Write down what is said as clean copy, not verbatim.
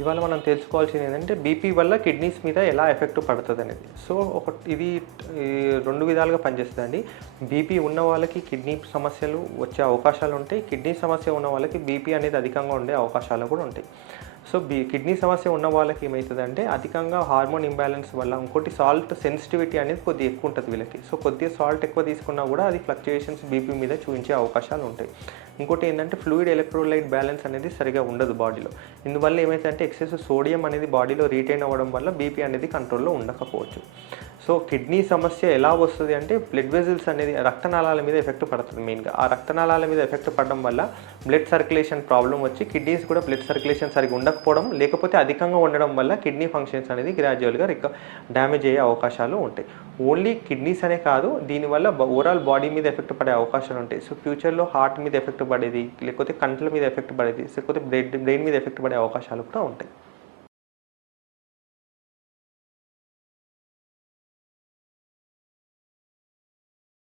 ఇవాళ మనం తెలుసుకోవాల్సింది ఏంటంటే బీపీ వల్ల కిడ్నీస్ మీద ఎలా ఎఫెక్ట్ పడుతుంది అనేది. సో ఇది 2 విధాలుగా పనిచేస్తుందండి. బీపీ ఉన్న వాళ్ళకి కిడ్నీ సమస్యలు వచ్చే అవకాశాలు ఉంటాయి. కిడ్నీ సమస్య ఉన్న వాళ్ళకి బీపీ అనేది అధికంగా ఉండే అవకాశాలు కూడా ఉంటాయి. సో కిడ్నీ సమస్య ఉన్న వాళ్ళకి ఏమవుతుందంటే అధికంగా హార్మోన్ ఇంబ్యాలెన్స్ వల్ల, ఇంకోటి సాల్ట్ సెన్సిటివిటీ అనేది కొద్దిగా ఎక్కువ ఉంటుంది వీళ్ళకి. సో కొద్దిగా సాల్ట్ ఎక్కువ తీసుకున్నా కూడా అది ఫ్లక్చుయేషన్స్ బీపీ మీద చూపించే అవకాశాలు ఉంటాయి. ఇంకోటి ఏంటంటే ఫ్లూయిడ్ ఎలక్ట్రోలైట్ బ్యాలెన్స్ అనేది సరిగా ఉండదు బాడీలో. ఇందువల్ల ఏమైతుందంటే ఎక్సెస్ సోడియం అనేది బాడీలో రీటైన్ అవ్వడం వల్ల బీపీ అనేది కంట్రోల్లో ఉండకపోవచ్చు. సో కిడ్నీ సమస్య ఎలా వస్తుంది అంటే బ్లడ్ వెజల్స్ అనేది రక్తనాళాల మీద ఎఫెక్ట్ పడుతుంది మెయిన్గా. ఆ రక్తనాళాల మీద ఎఫెక్ట్ పడడం వల్ల బ్లడ్ సర్క్యులేషన్ ప్రాబ్లం వచ్చి కిడ్నీస్ కూడా బ్లడ్ సర్క్యులేషన్ సరిగా ఉండకపోవడం, లేకపోతే అధికంగా ఉండడం వల్ల కిడ్నీ ఫంక్షన్స్ అనేది గ్రాడ్యువల్గా డ్యామేజ్ అయ్యే అవకాశాలు ఉంటాయి. ఓన్లీ కిడ్నీస్ అనే కాదు, దీనివల్ల ఓవరాల్ బాడీ మీద ఎఫెక్ట్ పడే అవకాశాలు ఉంటాయి. సో ఫ్యూచర్లో హార్ట్ మీద ఎఫెక్ట్ పడేది, లేకపోతే కంట్ల మీద ఎఫెక్ట్ పడేది, లేకపోతే బ్రెయిన్ మీద ఎఫెక్ట్ పడే అవకాశాలు కూడా ఉంటాయి.